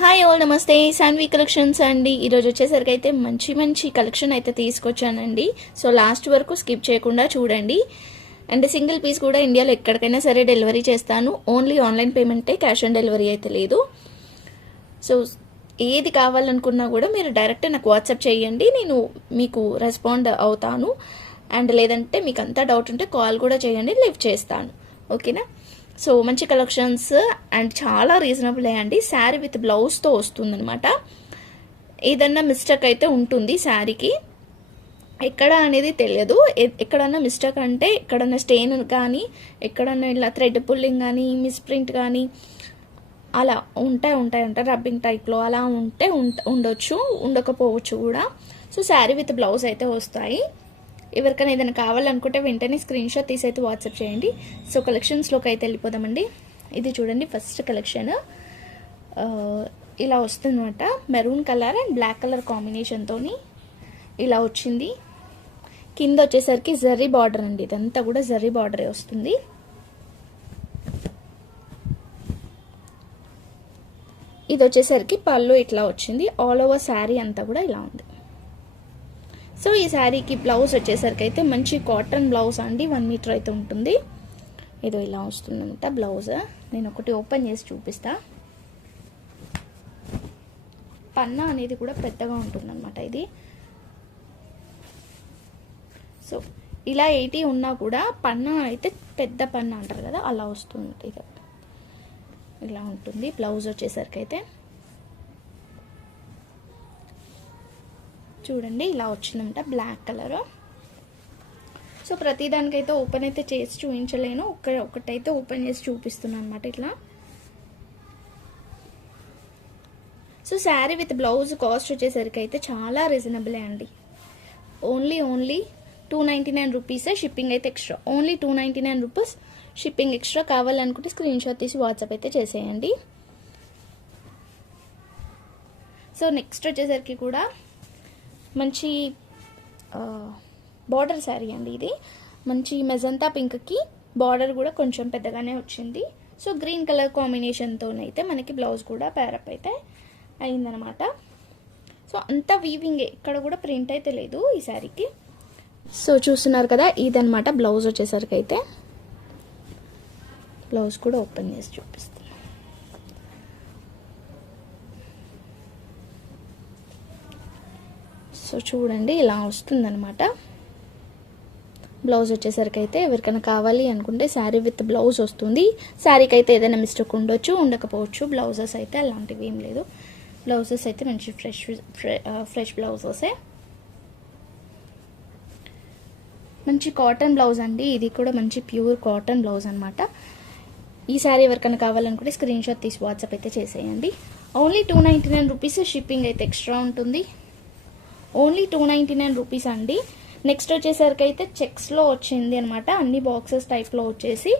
Hi all నమస్తే. Shanvi collections అండి. ఈరోజు వచ్చేసరికి అయితే మంచి మంచి కలెక్షన్ అయితే తీసుకొచ్చానండి. సో లాస్ట్ వరకు స్కిప్ చేయకుండా చూడండి. అండ్ సింగిల్ పీస్ కూడా ఇండియాలో ఎక్కడికైనా సరే డెలివరీ చేస్తాను. ఓన్లీ ఆన్లైన్ పేమెంటే క్యాష్ ఆన్ డెలివరీ అయితే లేదు. సో ఏది కావాలనుకున్నా కూడా మీరు డైరెక్ట్ నాకు వాట్సాప్ చేయండి. నేను మీకు రెస్పాండ్ అవుతాను. అండ్ లేదంటే మీకు అంతా డౌట్ ఉంటే కాల్ కూడా చేయండి లిఫ్ట్ చేస్తాను. ఓకేనా సో మంచి కలెక్షన్స్ అండ్ చాలా రీజనబుల్ అండి. శారీ విత్ బ్లౌజ్తో వస్తుందనమాట ఏదన్నా మిస్టేక్ అయితే ఉంటుంది శారీకి. ఎక్కడ అనేది తెలియదు. ఎక్కడన్నా మిస్టేక్ అంటే ఎక్కడన్నా స్టెయిన్ కానీ ఎక్కడన్నా ఇలా థ్రెడ్ పుల్లింగ్ కానీ మిస్ప్రింట్ కానీ అలా ఉంటాయి ఉంటాయి ఉంటాయి. రబ్బింగ్ టైప్లో అలా ఉంటే ఉండొచ్చు ఉండకపోవచ్చు కూడా. సో శారీ విత్ బ్లౌజ్ అయితే వస్తాయి. ఎవరికైనా ఏదైనా కావాలనుకుంటే వెంటనే స్క్రీన్ షాట్ తీసి అయితే వాట్సాప్ చేయండి సో కలెక్షన్స్లోకి అయితే వెళ్ళిపోదామండి. ఇది చూడండి ఫస్ట్ కలెక్షన్ ఇలా వస్తుందన్నమాట. Maroon colour and black colour కాంబినేషన్తో ఇలా వచ్చింది. కింద వచ్చేసరికి జర్రీ బార్డర్ అండి. ఇదంతా కూడా జర్రీ బార్డరే వస్తుంది. ఇది వచ్చేసరికి పళ్ళు ఇట్లా వచ్చింది. ఆల్ ఓవర్ శారీ అంతా కూడా ఇలా ఉంది. సో ఈ శారీకి బ్లౌజ్ వచ్చేసరికి అయితే మంచి కాటన్ బ్లౌజ్ అండి వన్ మీటర్ అయితే ఉంటుంది. ఏదో ఇలా వస్తుందన్నమాట బ్లౌజ్. నేను ఒకటి ఓపెన్ చేసి చూపిస్తా. పన్నా అనేది కూడా పెద్దగా ఉంటుందన్నమాట ఇది. సో ఇలా ఎయిటీ ఉన్నా కూడా పన్నా అయితే పెద్ద పన్నా అంటారు కదా అలా వస్తుంది. ఇది. ఇలా ఉంటుంది బ్లౌజ్ వచ్చేసరికి అయితే. చూడండి ఇలా వచ్చిందంట బ్లాక్ కలర్. సో ప్రతిదానికైతే ఓపెన్ అయితే చేసి చూపించలేను. ఒక ఒకటైతే ఓపెన్ చేసి చూపిస్తున్నాను అనమాట ఇట్లా. So sari with blouse cost వచ్చేసరికి అయితే చాలా రీజనబులే అండి. Only only two ninety nine రూపీసే షిప్పింగ్ అయితే extra. Only two ninety nine rupees shipping extra కావాలనుకుంటే స్క్రీన్ షాట్ తీసి వాట్సాప్ అయితే చేసేయండి. సో నెక్స్ట్ వచ్చేసరికి కూడా మంచి బార్డర్ శారీ అండి ఇది. మంచి మెజంతా పింక్కి బార్డర్ కూడా కొంచెం పెద్దగానే వచ్చింది. సో గ్రీన్ కలర్ కాంబినేషన్తోనైతే మనకి బ్లౌజ్ కూడా పేరప్ అయితే అయిందనమాట సో అంతా వీవింగ్ ఇక్కడ కూడా ప్రింట్ అయితే లేదు ఈ శారీకి సో చూస్తున్నారు కదా ఇదనమాట బ్లౌజ్ వచ్చేసరికి అయితే బ్లౌజ్ కూడా ఓపెన్ చేసి చూపిస్తాను సో చూడండి ఇలా వస్తుందనమాట బ్లౌజ్ వచ్చేసరికి అయితే ఎవరికైనా కావాలి అనుకుంటే శారీ విత్ బ్లౌజ్ వస్తుంది. శారీకి అయితే ఏదైనా మిస్టేక్ ఉండొచ్చు ఉండకపోవచ్చు. బ్లౌజెస్ అయితే అలాంటివి ఏం లేదు. బ్లౌజెస్ అయితే మంచి ఫ్రెష్ ఫ్రెష్ బ్లౌజెసే. మంచి కాటన్ బ్లౌజ్ అండి. ఇది కూడా మంచి ప్యూర్ కాటన్ బ్లౌజ్ అనమాట ఈ శారీ ఎవరికైనా కావాలనుకుంటే స్క్రీన్ షాట్ తీసి వాట్సాప్ అయితే చేసేయండి. Only two ninety nine rupees shipping అయితే ఎక్స్ట్రా ఉంటుంది. Only two ninety nine rupees అండి. నెక్స్ట్ వచ్చేసరికి అయితే చెక్స్లో వచ్చింది అనమాట అన్ని బాక్సెస్ టైప్లో వచ్చేసి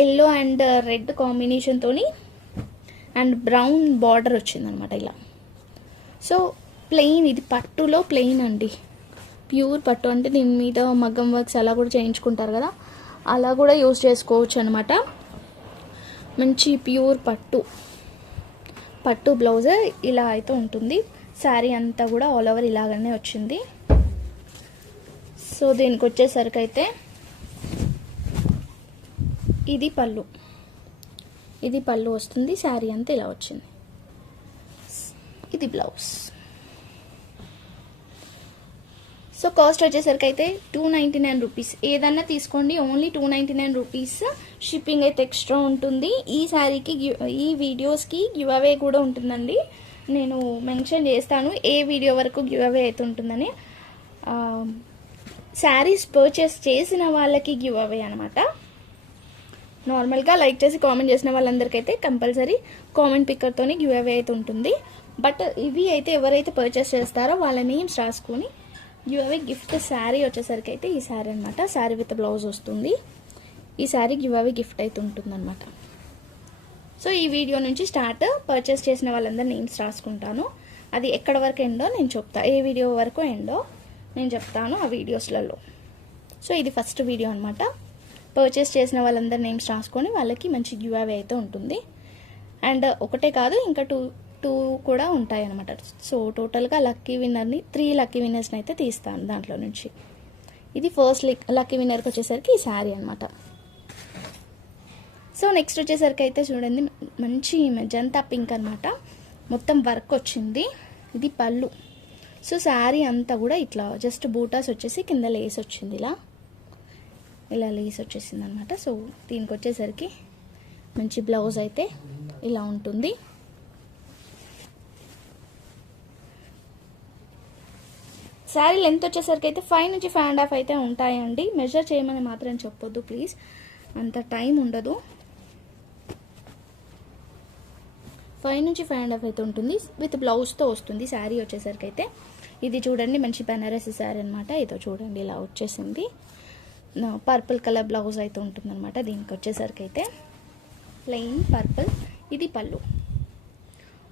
ఎల్లో అండ్ రెడ్ కాంబినేషన్తో అండ్ బ్రౌన్ బార్డర్ వచ్చింది అనమాట ఇలా. సో ప్లెయిన్ ఇది పట్టులో ప్లెయిన్ అండి. ప్యూర్ పట్టు. అంటే దీని మీద మగ్గం వర్క్స్ అలా కూడా చేయించుకుంటారు కదా. అలా కూడా యూజ్ చేసుకోవచ్చు అనమాట మంచి ప్యూర్ పట్టు. పట్టు బ్లౌజ్ ఇలా అయితే ఉంటుంది. శారీ అంతా కూడా ఆల్ ఓవర్ ఇలాగనే వచ్చింది. సో దీనికి వచ్చేసరికి అయితే ఇది పళ్ళు. ఇది పళ్ళు వస్తుంది శారీ అంతా ఇలా వచ్చింది. ఇది బ్లౌజ్. సో కాస్ట్ వచ్చేసరికి అయితే టూ నైంటీ నైన్ రూపీస్. ఏదన్నా తీసుకోండి only two ninety nine rupees shipping అయితే ఎక్స్ట్రా ఉంటుంది. ఈ శారీకి ఈ వీడియోస్కి గివ్ అవే కూడా ఉంటుందండి. నేను మెన్షన్ చేస్తాను ఏ వీడియో వరకు గివ్ అవే అయితే ఉంటుందని శారీస్ పర్చేస్ చేసిన వాళ్ళకి గివ్ అవే అనమాట నార్మల్గా లైక్ చేసి కామెంట్ చేసిన వాళ్ళందరికైతే కంపల్సరీ కామెంట్ పిక్కర్తోనే గివ్ అవే అయితే ఉంటుంది. బట్ ఇవి అయితే ఎవరైతే పర్చేస్ చేస్తారో వాళ్ళ నేమ్స్ రాసుకొని గివ్ అవే గిఫ్ట్ శారీ వచ్చేసరికి అయితే ఈ శారీ అనమాట శారీ విత్ బ్లౌజ్ వస్తుంది. ఈ శారీ గివ్ అవే గిఫ్ట్ అయితే ఉంటుందన్నమాట. సో ఈ వీడియో నుంచి స్టార్ట్ పర్చేస్ చేసిన వాళ్ళందరి నేమ్స్ రాసుకుంటాను. అది ఎక్కడ వరకు ఎండో నేను చెప్తా. ఏ వీడియో వరకు ఎండో నేను చెప్తాను ఆ వీడియోస్లలో సో ఇది ఫస్ట్ వీడియో అనమాట పర్చేస్ చేసిన వాళ్ళందరి నేమ్స్ రాసుకొని వాళ్ళకి మంచి గివ్ అవే అయితే ఉంటుంది. అండ్ ఒకటే కాదు ఇంకా టూ టూ కూడా ఉంటాయి అనమాట సో టోటల్గా లక్కీ విన్నర్ని త్రీ లక్కీ విన్నర్స్ని అయితే తీస్తాను దాంట్లో నుంచి. ఇది ఫస్ట్ లక్కీ విన్నర్కి వచ్చేసరికి ఈ శారీ అనమాట సో నెక్స్ట్ వచ్చేసరికి అయితే చూడండి మంచి మెజంతా పింక్ అనమాట మొత్తం వర్క్ వచ్చింది. ఇది పళ్ళు. సో శారీ అంతా కూడా ఇట్లా జస్ట్ బూటాస్ వచ్చేసి కింద లేస్ వచ్చింది ఇలా. ఇలా లేస్ వచ్చేసింది అనమాట సో దీనికి వచ్చేసరికి మంచి బ్లౌజ్ అయితే ఇలా ఉంటుంది. శారీ లెంత్ వచ్చేసరికి అయితే ఫైవ్ నుంచి ఫైవ్ అండ్ హాఫ్ అయితే ఉంటాయండి. మెజర్ చేయమని మాత్రం చెప్పొద్దు ప్లీజ్ అంత టైం ఉండదు. ఫైవ్ నుంచి ఫైవ్ అండ్ హాఫ్ అయితే ఉంటుంది. విత్ బ్లౌజ్తో వస్తుంది. శారీ వచ్చేసరికి అయితే ఇది చూడండి మంచి బెనారసి శారీ అనమాట ఇదో చూడండి ఇలా వచ్చేసింది. పర్పుల్ కలర్ బ్లౌజ్ అయితే ఉంటుందన్నమాట. దీనికి వచ్చేసరికి అయితే ప్లెయిన్ పర్పుల్ ఇది పళ్ళు.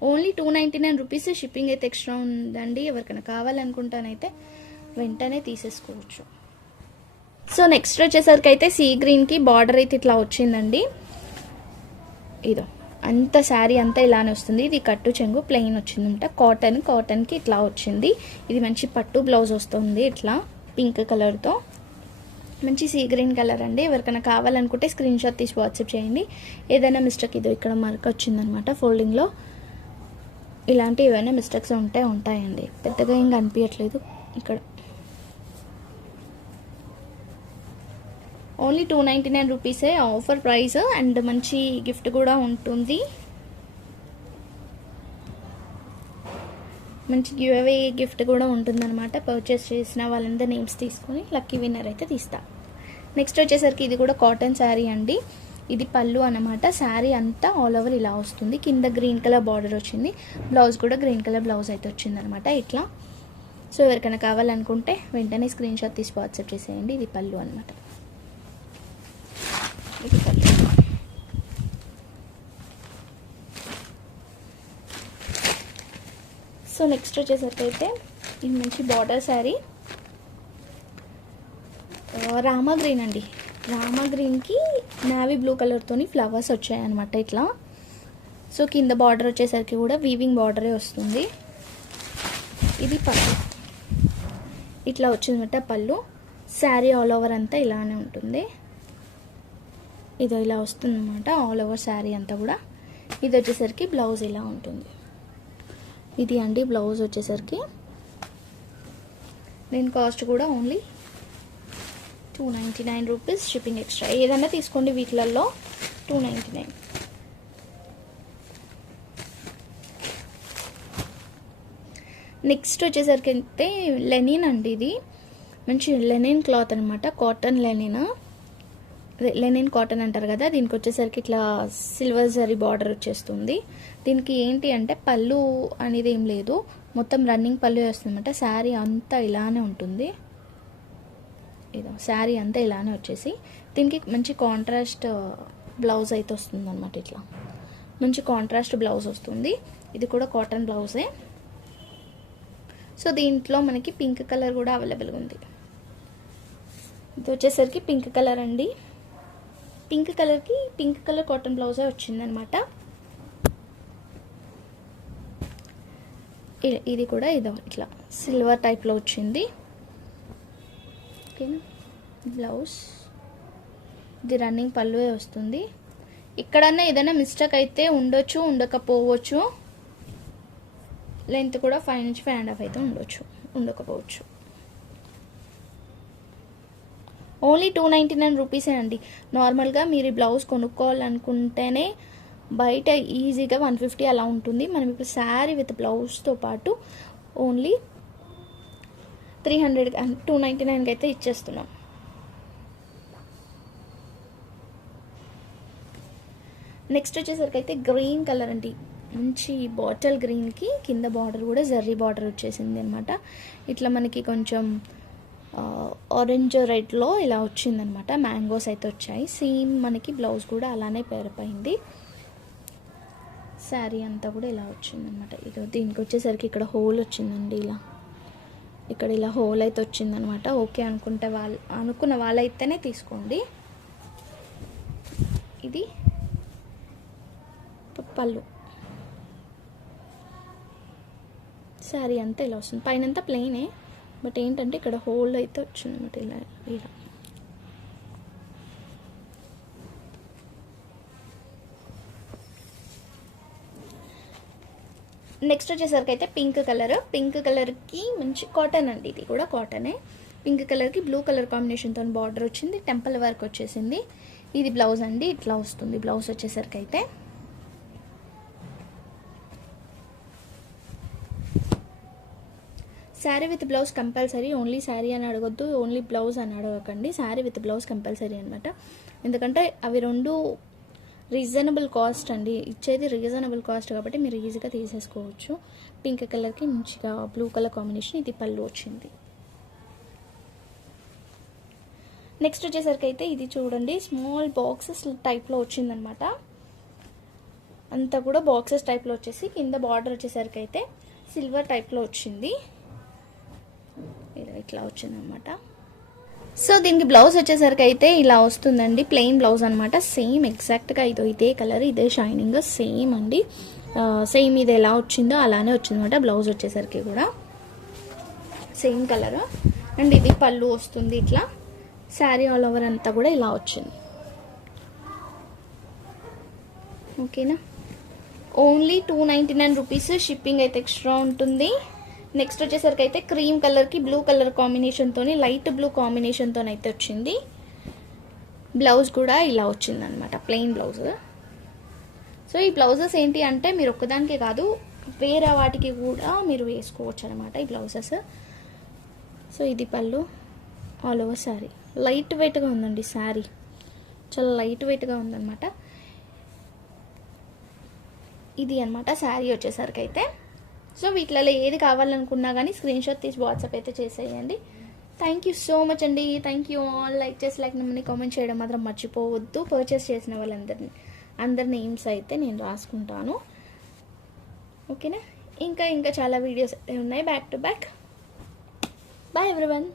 Only two ninety nine rupees shipping అయితే ఎక్స్ట్రా ఉందండి. ఎవరికైనా కావాలనుకుంటానైతే వెంటనే తీసేసుకోవచ్చు. సో నెక్స్ట్ వచ్చేసరికి అయితే సీ గ్రీన్కి బార్డర్ అయితే ఇట్లా వచ్చిందండి. ఇదో. అంత శారీ అంతా ఇలానే వస్తుంది. ఇది కట్టు చెంగు ప్లెయిన్ వచ్చిందన్నమాట కాటన్ కాటన్కి ఇట్లా వచ్చింది. ఇది మంచి పట్టు బ్లౌజ్ వస్తుంది ఇట్లా పింక్ కలర్తో. మంచి సీ గ్రీన్ కలర్ అండి. ఎవరికైనా కావాలనుకుంటే స్క్రీన్ షాట్ తీసి వాట్సాప్ చేయండి. ఏదైనా మిస్టేక్ ఇదో ఇక్కడ మరక వచ్చిందనమాట ఫోల్డింగ్లో. ఇలాంటి ఏవైనా మిస్టేక్స్ ఉంటే ఉంటాయండి. పెద్దగా ఏం కనిపించట్లేదు ఇక్కడ. ఓన్లీ టూ నైంటీ నైన్ రూపీసే ఆఫర్ ప్రైస్ అండ్ మంచి గిఫ్ట్ కూడా ఉంటుంది. మంచి గివ్ అవే గిఫ్ట్ కూడా ఉంటుందన్నమాట. పర్చేస్ చేసిన వాళ్ళందరూ నేమ్స్ తీసుకొని లక్కీ విన్నర్ అయితే తీస్తా. నెక్స్ట్ వచ్చేసరికి ఇది కూడా కాటన్ శారీ అండి. ఇది పళ్ళు అనమాట శారీ అంతా ఆల్ ఓవర్ ఇలా వస్తుంది. కింద గ్రీన్ కలర్ బార్డర్ వచ్చింది. బ్లౌజ్ కూడా గ్రీన్ కలర్ బ్లౌజ్ అయితే వచ్చింది అనమాట ఇట్లా. సో ఎవరికైనా కావాలనుకుంటే వెంటనే స్క్రీన్ షాట్ తీసి వాట్సాప్ చేసేయండి. ఇది పళ్ళు అనమాట ఇది పళ్ళు సో నెక్స్ట్ వచ్చేసరికి అయితే ఇది మంచి బార్డర్ శారీ రామా గ్రీన్ అండి. రామా గ్రీన్కి నావీ బ్లూ కలర్తోని ఫ్లవర్స్ వచ్చాయన్నమాట ఇట్లా. సో కింద బార్డర్ వచ్చేసరికి కూడా వీవింగ్ బార్డరే వస్తుంది. ఇది పళ్ళు. ఇట్లా వచ్చిందన్నమాట పళ్ళు. శారీ ఆల్ ఓవర్ అంతా ఇలానే ఉంటుంది. ఇది ఇలా వస్తుందన్నమాట ఆల్ ఓవర్ శారీ అంతా కూడా. ఇది వచ్చేసరికి బ్లౌజ్ ఇలా ఉంటుంది. ఇది అండి బ్లౌజ్ వచ్చేసరికి. దీని కాస్ట్ కూడా only two ninety nine rupees shipping extra ఏదైనా తీసుకోండి వీటిలలో టూ నైంటీ నైన్ నెక్స్ట్ వచ్చేసరికి అయితే లెనిన్ అండి ఇది. మంచి లెనిన్ క్లాత్ అనమాట కాటన్ లెనిన్. లెనిన్ కాటన్ అంటారు కదా దీనికి వచ్చేసరికి ఇట్లా సిల్వర్ జరీ బార్డర్ వచ్చేస్తుంది. దీనికి ఏంటి అంటే పళ్ళు అనేది ఏం లేదు మొత్తం రన్నింగ్ పళ్ళు వేస్తుందన్నమాట. శారీ అంతా ఇలానే ఉంటుంది. ఇదో శారీ అంతా ఇలానే వచ్చేసి దీనికి మంచి కాంట్రాస్ట్ బ్లౌజ్ అయితే వస్తుంది అనమాట ఇట్లా. మంచి కాంట్రాస్ట్ బ్లౌజ్ వస్తుంది. ఇది కూడా కాటన్ బ్లౌజే. సో దీంట్లో మనకి పింక్ కలర్ కూడా అవైలబుల్గా ఉంది. ఇది వచ్చేసరికి పింక్ కలర్ అండి. పింక్ కలర్కి పింక్ కలర్ కాటన్ బ్లౌజే వచ్చిందనమాట ఇది కూడా ఇదో ఇట్లా సిల్వర్ టైప్లో వచ్చింది. ఓకేనా? బ్లౌజ్. ఇది రన్నింగ్ పళ్ళువే వస్తుంది. ఇక్కడన్నా ఏదైనా మిస్టేక్ అయితే ఉండొచ్చు ఉండకపోవచ్చు. లెంత్ కూడా ఫైవ్ నుంచి ఫైవ్ అండ్ హాఫ్ అయితే ఉండొచ్చు ఉండకపోవచ్చు. ఓన్లీ టూ నైంటీ నైన్ రూపీసే అండి. నార్మల్గా మీరు ఈ బ్లౌజ్ కొనుక్కోవాలనుకుంటేనే బయట ఈజీగా వన్ ఫిఫ్టీ అలా ఉంటుంది. మనం ఇప్పుడు శారీ విత్ బ్లౌజ్తో పాటు only three hundred two ninety నైన్కి అయితే ఇచ్చేస్తున్నాం. నెక్స్ట్ వచ్చేసరికి అయితే గ్రీన్ కలర్ అండి. మంచి బాటిల్ గ్రీన్కి కింద బార్డర్ కూడా జర్రీ బార్డర్ వచ్చేసింది అనమాట ఇట్లా మనకి కొంచెం ఆరెంజ్ రెడ్లో ఇలా వచ్చిందనమాట. మ్యాంగోస్ అయితే వచ్చాయి. సేమ్ మనకి బ్లౌజ్ కూడా అలానే పేరిపోయింది శారీ అంతా కూడా ఇలా వచ్చిందనమాట. ఇక దీనికి వచ్చేసరికి ఇక్కడ హోల్ వచ్చిందండి ఇలా. ఇక్కడ ఇలా హోల్ అయితే వచ్చిందనమాట. ఓకే అనుకుంటే వాళ్ళు అనుకున్న వాళ్ళైతేనే తీసుకోండి. ఇది ప- పళ్ళు. శారీ అంతా ఇలా వస్తుంది. పైనంతా ప్లెయినే బట్ ఏంటంటే ఇక్కడ హోల్ అయితే వచ్చింది అనమాట ఇలా ఇలా. నెక్స్ట్ వచ్చేసరికి అయితే పింక్ కలర్ పింక్ కలర్కి మంచి కాటన్ అండి ఇది కూడా కాటనే పింక్ కలర్కి బ్లూ కలర్ కాంబినేషన్తో బార్డర్ వచ్చింది టెంపుల్ వర్క్ వచ్చేసింది. ఇది బ్లౌజ్ అండి ఇట్లా వస్తుంది బ్లౌజ్ వచ్చేసరికి అయితే. Sari with blouse compulsory only sari అని అడగొద్దు ఓన్లీ బ్లౌజ్ అని అడగకండి. శారీ విత్ బ్లౌజ్ కంపల్సరీ అనమాట ఎందుకంటే అవి రెండు రీజనబుల్ కాస్ట్ అండి. ఇచ్చేది రీజనబుల్ కాస్ట్ కాబట్టి మీరు ఈజీగా తీసేసుకోవచ్చు. పింక్ కలర్కి మంచిగా బ్లూ కలర్ కాంబినేషన్ ఇది పళ్ళు వచ్చింది. నెక్స్ట్ వచ్చేసరికి అయితే ఇది చూడండి. స్మాల్ బాక్సెస్ టైప్లో వచ్చిందనమాట అంతా కూడా బాక్సెస్ టైప్లో వచ్చేసి కింద బార్డర్ వచ్చేసరికి అయితే సిల్వర్ టైప్లో వచ్చింది. ఇలా ఇట్లా వచ్చిందనమాట సో దీనికి బ్లౌజ్ వచ్చేసరికి అయితే ఇలా వస్తుందండి ప్లెయిన్ బ్లౌజ్ అనమాట సేమ్ ఎగ్జాక్ట్గా ఇదో ఇదే కలర్ ఇదే షైనింగ్ సేమ్ అండి. సేమ్ ఇది ఎలా వచ్చిందో అలానే వచ్చిందన్నమాట బ్లౌజ్ వచ్చేసరికి కూడా. Same colour. అండ్ ఇది పళ్ళు వస్తుంది ఇట్లా. శారీ ఆల్ ఓవర్ అంతా కూడా ఇలా వచ్చింది. ఓకేనా? Only two ninety nine rupees shipping అయితే ఎక్స్ట్రా ఉంటుంది. నెక్స్ట్ వచ్చేసరికి అయితే క్రీమ్ కలర్కి బ్లూ కలర్ కాంబినేషన్తో లైట్ బ్లూ కాంబినేషన్తో అయితే వచ్చింది. బ్లౌజ్ కూడా ఇలా వచ్చింది అనమాట ప్లెయిన్ బ్లౌజ్ సో ఈ బ్లౌజెస్ ఏంటి అంటే మీరు ఒక్కదానికే కాదు వేరే వాటికి కూడా మీరు వేసుకోవచ్చు అనమాట ఈ బ్లౌజెస్ సో ఇది పళ్ళు ఆల్ ఓవర్ శారీ లైట్ వెయిట్గా ఉందండి శారీ చాలా లైట్ వెయిట్గా ఉందన్నమాట. ఇది అనమాట శారీ వచ్చేసరికి అయితే. సో వీటిలలో ఏది కావాలనుకున్నా కానీ స్క్రీన్ షాట్ తీసి వాట్సాప్ అయితే చేసేయండి. థ్యాంక్ యూ సో మచ్ అండి. థ్యాంక్ యూ ఆల్ లైక్ చేసి లైక్ నెంబర్ని కామెంట్ చేయడం మాత్రం మర్చిపోవద్దు. పర్చేస్ చేసిన వాళ్ళందరినీ అందరి నేమ్స్ అయితే నేను రాసుకుంటాను. ఓకేనా ఇంకా ఇంకా చాలా వీడియోస్ అయితే ఉన్నాయి. Back to back bye everyone